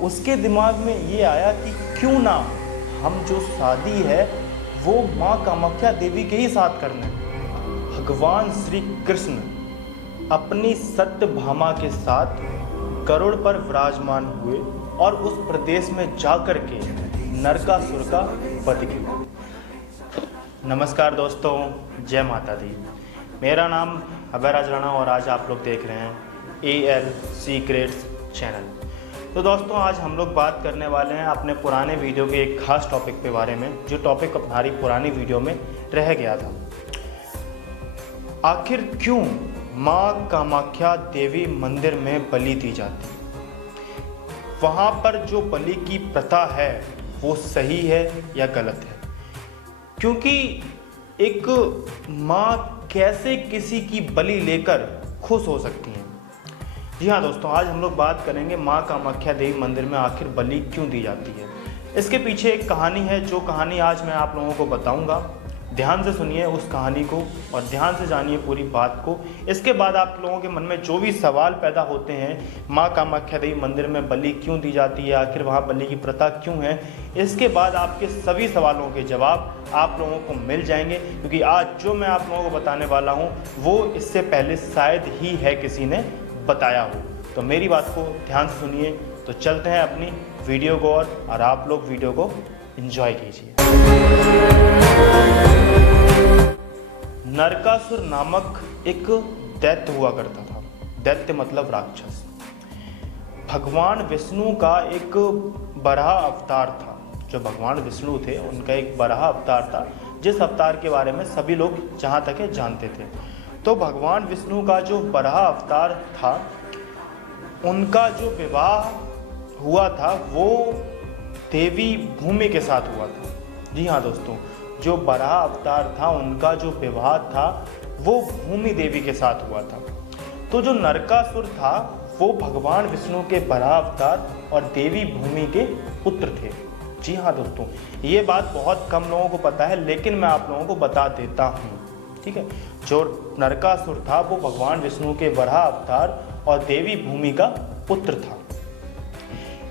उसके दिमाग में ये आया कि क्यों ना हम जो शादी है वो माँ कामाख्या देवी के ही साथ कर लें। भगवान श्री कृष्ण अपनी सत्यभामा के साथ गरुड़ पर विराजमान हुए और उस प्रदेश में जाकर के नरकासुर का वध किया। नमस्कार दोस्तों, जय माता दी। मेरा नाम अभयराज राणा और आज आप लोग देख रहे हैं AL सीक्रेट्स चैनल। तो दोस्तों, आज हम लोग बात करने वाले हैं अपने पुराने वीडियो के एक खास टॉपिक के बारे में, जो टॉपिक हमारी पुरानी वीडियो में रह गया था। आखिर क्यों माँ कामाख्या देवी मंदिर में बलि दी जाती है? वहाँ पर जो बलि की प्रथा है वो सही है या गलत है? क्योंकि एक माँ कैसे किसी की बलि लेकर खुश हो सकती हैं? जी हाँ दोस्तों, आज हम लोग बात करेंगे माँ कामाख्या देवी मंदिर में आखिर बलि क्यों दी जाती है। इसके पीछे एक कहानी है, जो कहानी आज मैं आप लोगों को बताऊंगा। ध्यान से सुनिए उस कहानी को और ध्यान से जानिए पूरी बात को। इसके बाद आप लोगों के मन में जो भी सवाल पैदा होते हैं, माँ कामाख्या देवी मंदिर में बलि क्यों दी जाती है, आखिर वहाँ बलि की प्रथा क्यों है, इसके बाद आपके सभी सवालों के जवाब आप लोगों को मिल जाएंगे। क्योंकि आज जो मैं आप लोगों को बताने वाला हूँ वो इससे पहले शायद ही है किसी ने बताया हो। तो मेरी बात को ध्यान से सुनिए। तो चलते हैं अपनी वीडियो को और आप लोग वीडियो को एंजॉय कीजिए। नरकासुर नामक एक दैत्य हुआ करता था। दैत्य मतलब राक्षस। भगवान विष्णु का एक बराह अवतार था। जो भगवान विष्णु थे उनका एक बराह अवतार था, जिस अवतार के बारे में सभी लोग जहाँ तक है जानते थे। तो भगवान विष्णु का जो बराह अवतार था, उनका जो विवाह हुआ था वो देवी भूमि के साथ हुआ था। जी हाँ दोस्तों, जो बराह अवतार था उनका जो विवाह था वो भूमि देवी के साथ हुआ था। तो जो नरकासुर था वो भगवान विष्णु के बराह अवतार और देवी भूमि के पुत्र थे। जी हाँ दोस्तों, ये बात बहुत कम लोगों को पता है, लेकिन मैं आप लोगों को बता देता हूँ। ठीक है, जो नरकासुर था वो भगवान विष्णु के बराह अवतार और देवी भूमि का पुत्र था।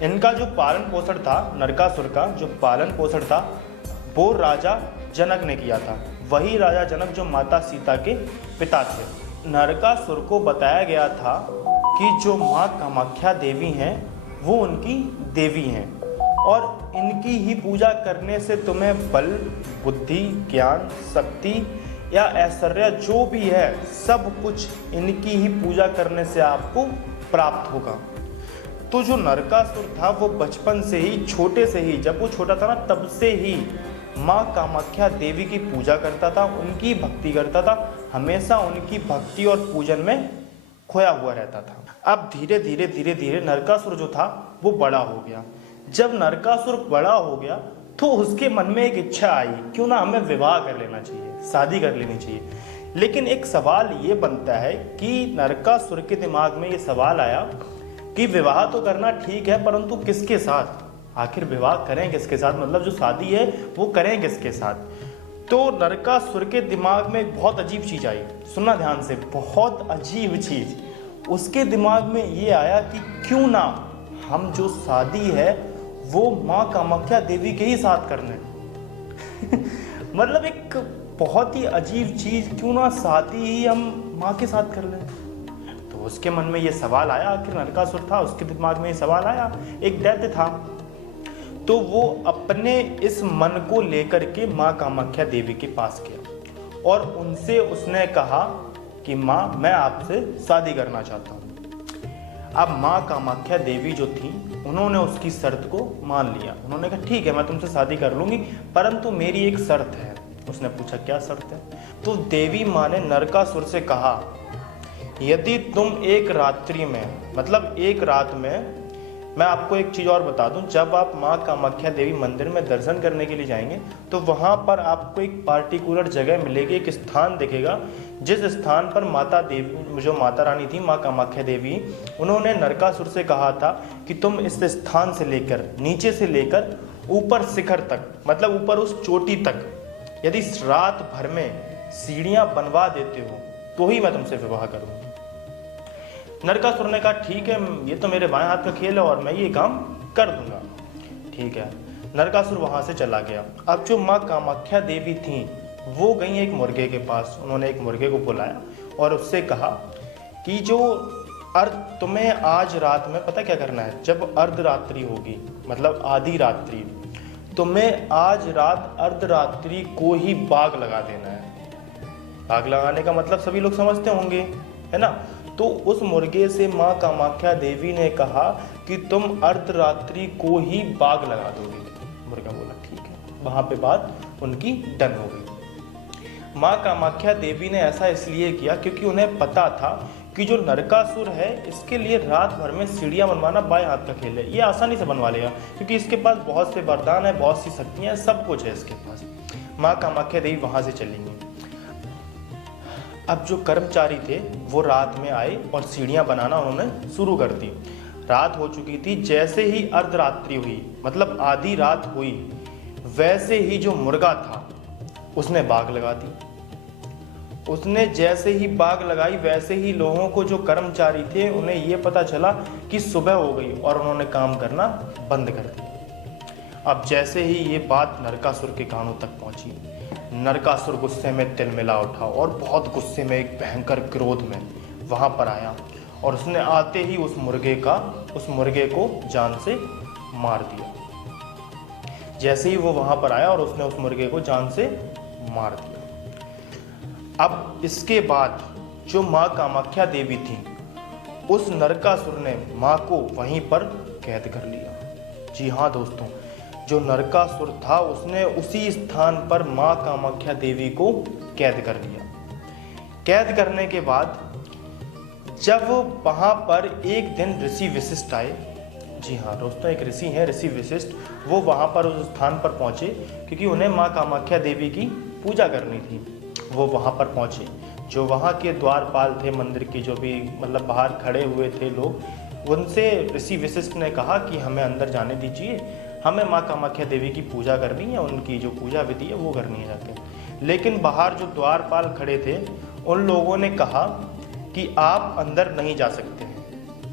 इनका जो पालन पोषण था, नरकासुर का जो पालन पोषण था वो राजा जनक ने किया था। वही राजा जनक जो माता सीता के पिता थे। नरकासुर को बताया गया था कि जो माँ कामाख्या देवी हैं वो उनकी देवी हैं और इनकी ही पूजा करने से तुम्हें बल, बुद्धि, ज्ञान, शक्ति या ऐश्वर्य जो भी है सब कुछ इनकी ही पूजा करने से आपको प्राप्त होगा। तो जो नरकासुर था वो बचपन से ही, छोटे से ही, जब वो छोटा था ना तब से ही माँ कामाख्या देवी की पूजा करता था, उनकी भक्ति करता था, हमेशा उनकी भक्ति और पूजन में खोया हुआ रहता था। अब धीरे धीरे धीरे धीरे नरकासुर जो था वो बड़ा हो गया। जब नरकासुर बड़ा हो गया तो उसके मन में एक इच्छा आई, क्यों ना हमें विवाह कर लेना चाहिए, शादी कर लेनी चाहिए। लेकिन एक सवाल ये बनता है कि नरकासुर के दिमाग में ये सवाल आया कि विवाह तो करना ठीक है, परंतु किसके साथ? आखिर विवाह करें किसके साथ? मतलब जो शादी है वो करें किसके साथ? तो नरकासुर के दिमाग में एक बहुत अजीब चीज़ आई। सुनना ध्यान से, बहुत अजीब चीज़ उसके दिमाग में ये आया कि क्यों ना हम जो शादी है वो माँ कामाख्या देवी के ही साथ कर लें। मतलब एक बहुत ही अजीब चीज़, क्यों ना शादी ही हम माँ के साथ कर लें। तो उसके मन में ये सवाल आया, आखिर नरकासुर था उसके दिमाग में ये सवाल आया, एक दैत्य था। तो वो अपने इस मन को लेकर के माँ कामाख्या देवी के पास गया और उनसे उसने कहा कि माँ, मैं आपसे शादी करना चाहता हूँ। अब माँ कामाख्या देवी जो थी उन्होंने उसकी शर्त को मान लिया। उन्होंने कहा ठीक है, मैं तुमसे शादी कर लूँगी, परंतु मेरी एक शर्त है। उसने पूछा क्या शर्त है? तो देवी माँ ने नरकासुर से कहा, यदि तुम एक रात्रि में, मतलब एक रात में, मैं आपको एक चीज़ और बता दूं, जब आप माँ कामाख्या देवी मंदिर में दर्शन करने के लिए जाएंगे तो वहाँ पर आपको एक पार्टिकुलर जगह मिलेगी, एक स्थान दिखेगा, जिस स्थान पर माता देवी, जो माता रानी थी माँ कामाख्या देवी, उन्होंने नरकासुर से कहा था कि तुम इस स्थान से लेकर, नीचे से लेकर ऊपर शिखर तक, मतलब ऊपर उस चोटी तक, यदि रात भर में सीढ़ियाँ बनवा देते हो तो ही मैं तुमसे विवाह करूँगी। नरकासुर ने कहा ठीक है, ये तो मेरे बाएं हाथ का खेल है और मैं ये काम कर दूंगा। ठीक है, नरकासुर वहाँ से चला गया। अब जो माँ कामाख्या देवी थी वो गई एक मुर्गे के पास। उन्होंने एक मुर्गे को बुलाया और उससे कहा कि जो तुम्हें आज रात में पता क्या करना है, जब अर्धरात्रि होगी मतलब आधी रात्रि, तुम्हें आज रात अर्धरात्रि को ही बाग लगा देना है। बाग लगाने का मतलब सभी लोग समझते होंगे, है ना। तो उस मुर्गे से माँ कामाख्या देवी ने कहा कि तुम अर्धरात्रि को ही बाग लगा दोगे। मुर्गा बोला ठीक है। वहाँ पे बात उनकी डन हो गई। माँ कामाख्या देवी ने ऐसा इसलिए किया क्योंकि उन्हें पता था कि जो नरकासुर है इसके लिए रात भर में सीढ़ियाँ बनवाना बाएं हाथ का खेल है। ये आसानी से बनवा लेगा क्योंकि इसके पास बहुत से वरदान है, बहुत सी शक्तियाँ, सब कुछ है इसके पास। माँ कामाख्या देवी वहाँ से चलेंगी। अब जो कर्मचारी थे वो रात में आए और सीढ़ियाँ बनाना उन्होंने शुरू कर दी। रात हो चुकी थी। जैसे ही अर्धरात्रि हुई मतलब आधी रात हुई, वैसे ही जो मुर्गा था उसने बाग लगा दी। उसने जैसे ही बाग लगाई वैसे ही लोगों को, जो कर्मचारी थे, उन्हें ये पता चला कि सुबह हो गई और उन्होंने काम करना बंद कर दिया। अब जैसे ही ये बात नरकासुर के कानों तक पहुंची, नरकासुर गुस्से में तिलमिला उठा और बहुत गुस्से में, एक भयंकर क्रोध में वहां पर आया और उसने आते ही उस मुर्गे को जान से मार दिया। जैसे ही वो वहां पर आया और उसने उस मुर्गे को जान से मार दिया। अब इसके बाद जो माँ कामाख्या देवी थी, उस नरकासुर ने माँ को वहीं पर कैद कर लिया। जी हाँ दोस्तों, जो नरकासुर था उसने उसी स्थान पर माँ कामाख्या देवी को कैद कर लिया। कैद करने के बाद जब वहाँ पर एक दिन ऋषि वशिष्ठ आए, जी हाँ दोस्तों, एक ऋषि हैं ऋषि वशिष्ठ, वो वहाँ पर उस स्थान पर पहुँचे क्योंकि उन्हें माँ कामाख्या देवी की पूजा करनी थी। वो वहाँ पर पहुँचे। जो वहाँ के द्वारपाल थे मंदिर के, जो भी मतलब बाहर खड़े हुए थे लोग, उनसे ऋषि वशिष्ठ ने कहा कि हमें अंदर जाने दीजिए, हमें माँ कामाख्या देवी की पूजा करनी है, उनकी जो पूजा विधि है वो करनी है जाके। लेकिन बाहर जो द्वारपाल खड़े थे उन लोगों ने कहा कि आप अंदर नहीं जा सकते हैं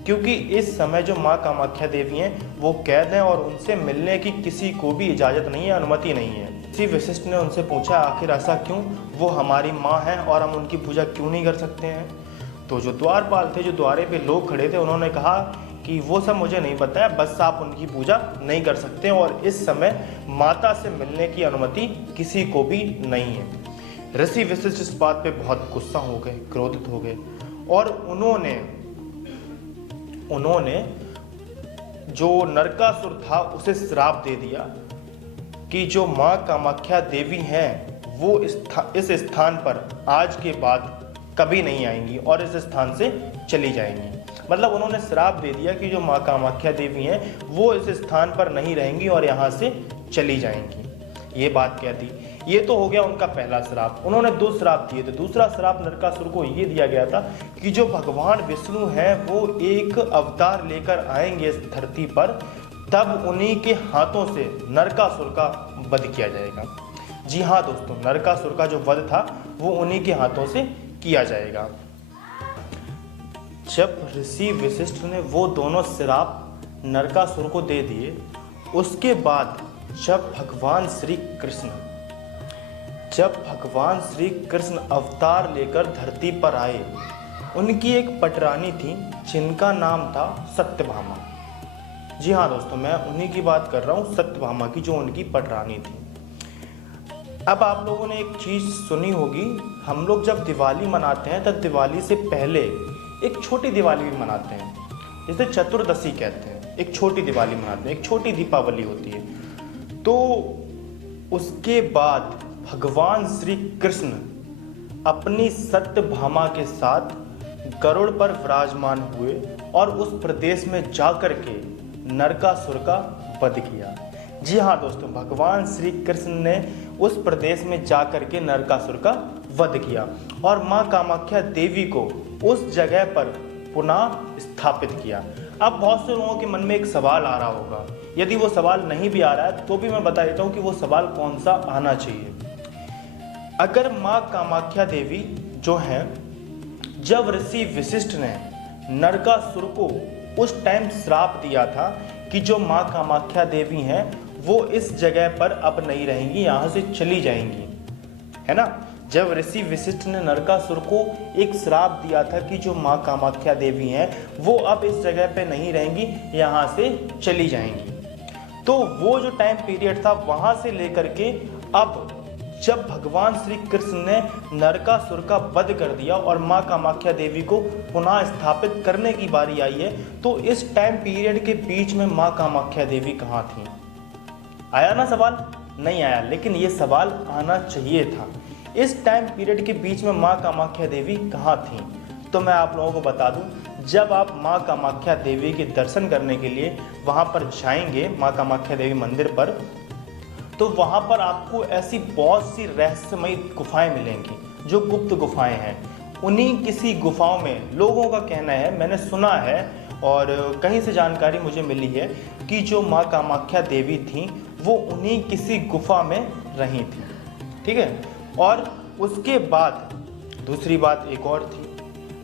क्योंकि इस समय जो माँ कामाख्या देवी हैं वो कैद हैं और उनसे मिलने की किसी को भी इजाज़त नहीं है, अनुमति नहीं है। ऋषि वशिष्ठ ने उनसे पूछा आखिर ऐसा क्यों, वो हमारी माँ हैं और हम उनकी पूजा क्यों नहीं कर सकते हैं। तो जो द्वारपाल थे, जो द्वारे पे लोग खड़े थे, उन्होंने कहा कि वो सब मुझे नहीं पता है, बस आप उनकी पूजा नहीं कर सकते और इस समय माता से मिलने की अनुमति किसी को भी नहीं है। ऋषि वशिष्ठ इस बात पे बहुत गुस्सा हो गए, क्रोधित हो गए और उन्होंने जो नरकासुर था उसे श्राप दे दिया कि जो माँ कामाख्या देवी हैं वो इस स्थान पर आज के बाद कभी नहीं आएंगी और इस स्थान से चली जाएंगी। मतलब उन्होंने श्राप दे दिया कि जो माँ कामाख्या देवी हैं वो इस स्थान पर नहीं रहेंगी और यहाँ से चली जाएंगी। ये बात क्या थी, ये तो हो गया उनका पहला श्राप। उन्होंने 2 श्राप दिए थे। दूसरा श्राप नरकासुर को ये दिया गया था कि जो भगवान विष्णु हैं वो एक अवतार लेकर आएंगे इस धरती पर, तब उन्हीं के हाथों से नरकासुर का वध किया जाएगा। जी हाँ दोस्तों, नरकासुर का जो वध था वो उन्हीं के हाथों से किया जाएगा। जब ऋषि वशिष्ठ ने वो दोनों श्राप नरकासुर को दे दिए, उसके बाद जब भगवान श्री कृष्ण अवतार लेकर धरती पर आए, उनकी एक पटरानी थी जिनका नाम था सत्यभामा। जी हाँ दोस्तों, मैं उन्हीं की बात कर रहा हूँ, सत्यभामा की, जो उनकी पटरानी थी। अब आप लोगों ने एक चीज़ सुनी होगी, हम लोग जब दिवाली मनाते हैं तब दिवाली से पहले एक छोटी दिवाली भी मनाते हैं, जिसे चतुर्दशी कहते हैं। एक छोटी दिवाली मनाते हैं, एक छोटी दीपावली होती है। तो उसके बाद भगवान श्री कृष्ण अपनी सत्यभामा के साथ गरुड़ पर विराजमान हुए और उस प्रदेश में जाकर के नरकासुर का वध किया। जी हाँ दोस्तों, भगवान श्री कृष्ण ने उस प्रदेश में जाकर के नरकासुर का वध किया और माँ कामाख्या देवी को उस जगह पर पुनः स्थापित किया। अब बहुत से लोगों के मन में एक सवाल आ रहा होगा, यदि वो सवाल नहीं भी आ रहा है तो भी मैं बता देता हूँ कि वो सवाल कौन सा आना चाहिए। अगर माँ कामाख्या देवी जो हैं, जब ऋषि वशिष्ठ ने नरकासुर को उस टाइम श्राप दिया था कि जो माँ कामाख्या देवी हैं वो इस जगह पर अब नहीं रहेंगी, यहाँ से चली जाएंगी, है ना। जब ऋषि वशिष्ठ ने नरकासुर को एक श्राप दिया था कि जो माँ कामाख्या देवी हैं वो अब इस जगह पे नहीं रहेंगी, यहाँ से चली जाएंगी, तो वो जो टाइम पीरियड था वहाँ से लेकर के अब जब भगवान श्री कृष्ण ने नरकासुर का वध कर दिया और माँ कामाख्या देवी को पुनः स्थापित करने की बारी आई है, तो इस टाइम पीरियड के बीच में माँ कामाख्या देवी कहाँ थी? आया ना सवाल? नहीं आया, लेकिन ये सवाल आना चाहिए था। इस टाइम पीरियड के बीच में माँ कामाख्या देवी कहाँ थी? तो मैं आप लोगों को बता दूं, जब आप माँ कामाख्या देवी के दर्शन करने के लिए वहाँ पर जाएंगे, माँ कामाख्या देवी मंदिर पर, तो वहाँ पर आपको ऐसी बहुत सी रहस्यमयी गुफाएं मिलेंगी जो गुप्त गुफाएं हैं। उन्हीं किसी गुफाओं में लोगों का कहना है, मैंने सुना है और कहीं से जानकारी मुझे मिली है कि जो माँ कामाख्या देवी थी वो उन्हीं किसी गुफा में रही थी, ठीक है। और उसके बाद दूसरी बात एक और थी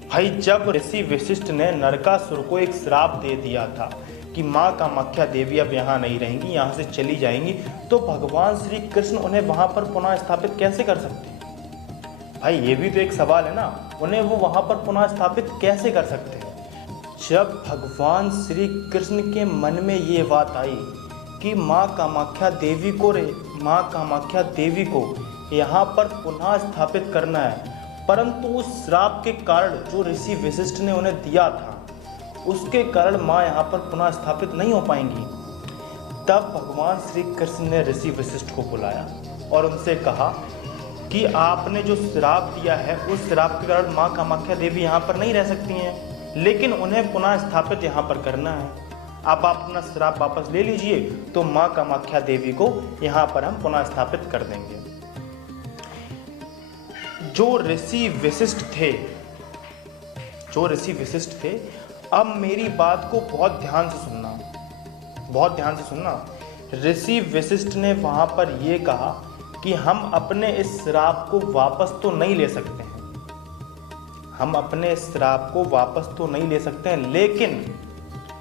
भाई, जब ऋषि वशिष्ठ ने नरकासुर को एक श्राप दे दिया था कि माँ कामाख्या देवी अब यहाँ नहीं रहेंगी, यहाँ से चली जाएंगी, तो भगवान श्री कृष्ण उन्हें वहाँ पर पुनः स्थापित कैसे कर सकते हैं? भाई ये भी तो एक सवाल है ना, उन्हें वो वहाँ पर पुनः स्थापित कैसे कर सकते हैं? जब भगवान श्री कृष्ण के मन में ये बात आई कि माँ कामाख्या देवी को यहाँ पर पुनः स्थापित करना है, परंतु उस श्राप के कारण जो ऋषि वशिष्ठ ने उन्हें दिया था उसके कारण माँ यहाँ पर पुनः स्थापित नहीं हो पाएंगी, तब भगवान श्री कृष्ण ने ऋषि वशिष्ठ को बुलाया और उनसे कहा कि आपने जो श्राप दिया है उस श्राप के कारण माँ कामाख्या देवी यहाँ पर नहीं रह सकती हैं, लेकिन उन्हें पुनः स्थापित यहाँ पर करना है। आप अपना श्राप वापस ले लीजिए तो माँ कामाख्या देवी को यहाँ पर हम पुनः स्थापित कर देंगे। जो ऋषि वशिष्ठ थे, अब मेरी बात को बहुत ध्यान से सुनना। ऋषि वशिष्ठ ने वहाँ पर ये कहा कि हम अपने इस श्राप को वापस तो नहीं ले सकते हैं, लेकिन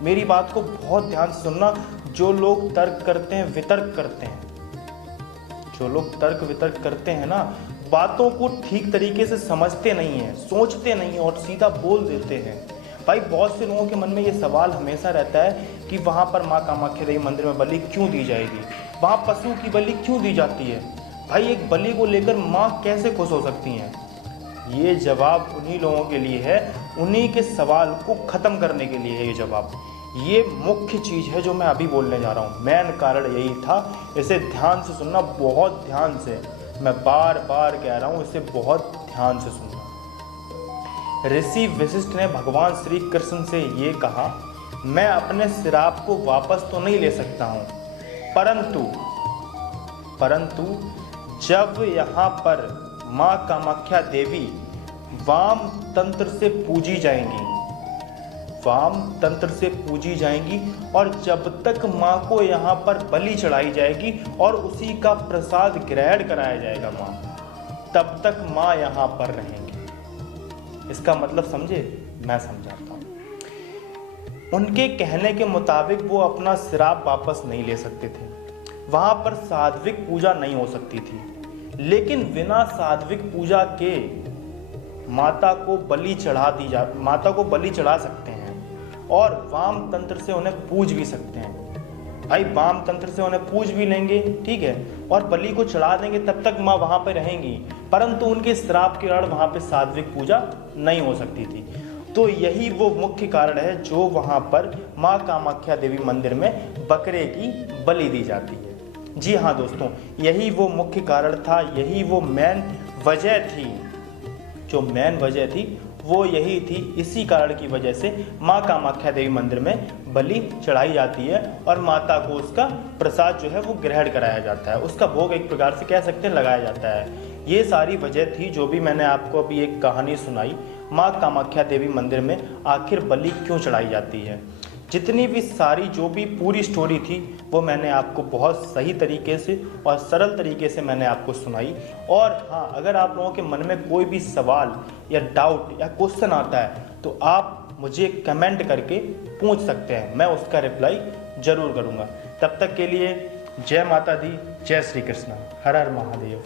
मेरी बात को बहुत ध्यान से सुनना। जो लोग तर्क वितर्क करते हैं ना, बातों को ठीक तरीके से समझते नहीं हैं, सोचते नहीं हैं और सीधा बोल देते हैं। भाई बहुत से लोगों के मन में ये सवाल हमेशा रहता है कि वहाँ पर माँ कामाख्या देवी मंदिर में बलि क्यों दी जाएगी, वहाँ पशु की बलि क्यों दी जाती है? भाई एक बलि को लेकर माँ कैसे खुश हो सकती हैं? ये जवाब उन्हीं लोगों के लिए है, उन्हीं के सवाल को ख़त्म करने के लिए है ये जवाब। ये मुख्य चीज़ है जो मैं अभी बोलने जा रहा हूँ, मेन कारण यही था। इसे ध्यान से सुनना, बहुत ध्यान से, मैं बार बार कह रहा हूँ, इसे बहुत ध्यान से सुनना। ऋषि वशिष्ठ ने भगवान श्री कृष्ण से ये कहा, मैं अपने श्राप को वापस तो नहीं ले सकता हूँ, परंतु जब यहाँ पर माँ कामाख्या देवी वाम तंत्र से पूजी जाएंगी और जब तक माँ को यहाँ पर बलि चढ़ाई जाएगी और उसी का प्रसाद ग्रहण कराया जाएगा माँ, तब तक माँ यहाँ पर रहेंगी। इसका मतलब समझे? मैं समझाता हूँ। उनके कहने के मुताबिक वो अपना श्राप वापस नहीं ले सकते थे, वहाँ पर सात्विक पूजा नहीं हो सकती थी, लेकिन बिना सात्विक पूजा के माता को बलि चढ़ा सकते हैं और वाम तंत्र से उन्हें पूज भी सकते हैं। भाई वाम तंत्र से उन्हें पूज भी लेंगे, ठीक है, और बलि को चढ़ा देंगे, तब तक माँ वहाँ पर रहेंगी, परंतु उनके श्राप के कारण वहाँ पर सात्विक पूजा नहीं हो सकती थी। तो यही वो मुख्य कारण है जो वहाँ पर माँ कामाख्या देवी मंदिर में बकरे की बलि दी जाती है। जी हाँ दोस्तों, यही वो मुख्य कारण था, यही वो मेन वजह थी। जो मेन वजह थी वो यही थी, इसी कारण की वजह से माँ कामाख्या देवी मंदिर में बलि चढ़ाई जाती है और माता को उसका प्रसाद जो है वो ग्रहण कराया जाता है, उसका भोग एक प्रकार से कह सकते हैं लगाया जाता है। ये सारी वजह थी जो भी मैंने आपको अभी एक कहानी सुनाई, माँ कामाख्या देवी मंदिर में आखिर बलि क्यों चढ़ाई जाती है। जितनी भी सारी जो भी पूरी स्टोरी थी वो मैंने आपको बहुत सही तरीके से और सरल तरीके से मैंने आपको सुनाई। और हाँ, अगर आप लोगों के मन में कोई भी सवाल या डाउट या क्वेश्चन आता है तो आप मुझे कमेंट करके पूछ सकते हैं, मैं उसका रिप्लाई जरूर करूँगा। तब तक के लिए जय माता दी, जय श्री कृष्णा, हर हर महादेव।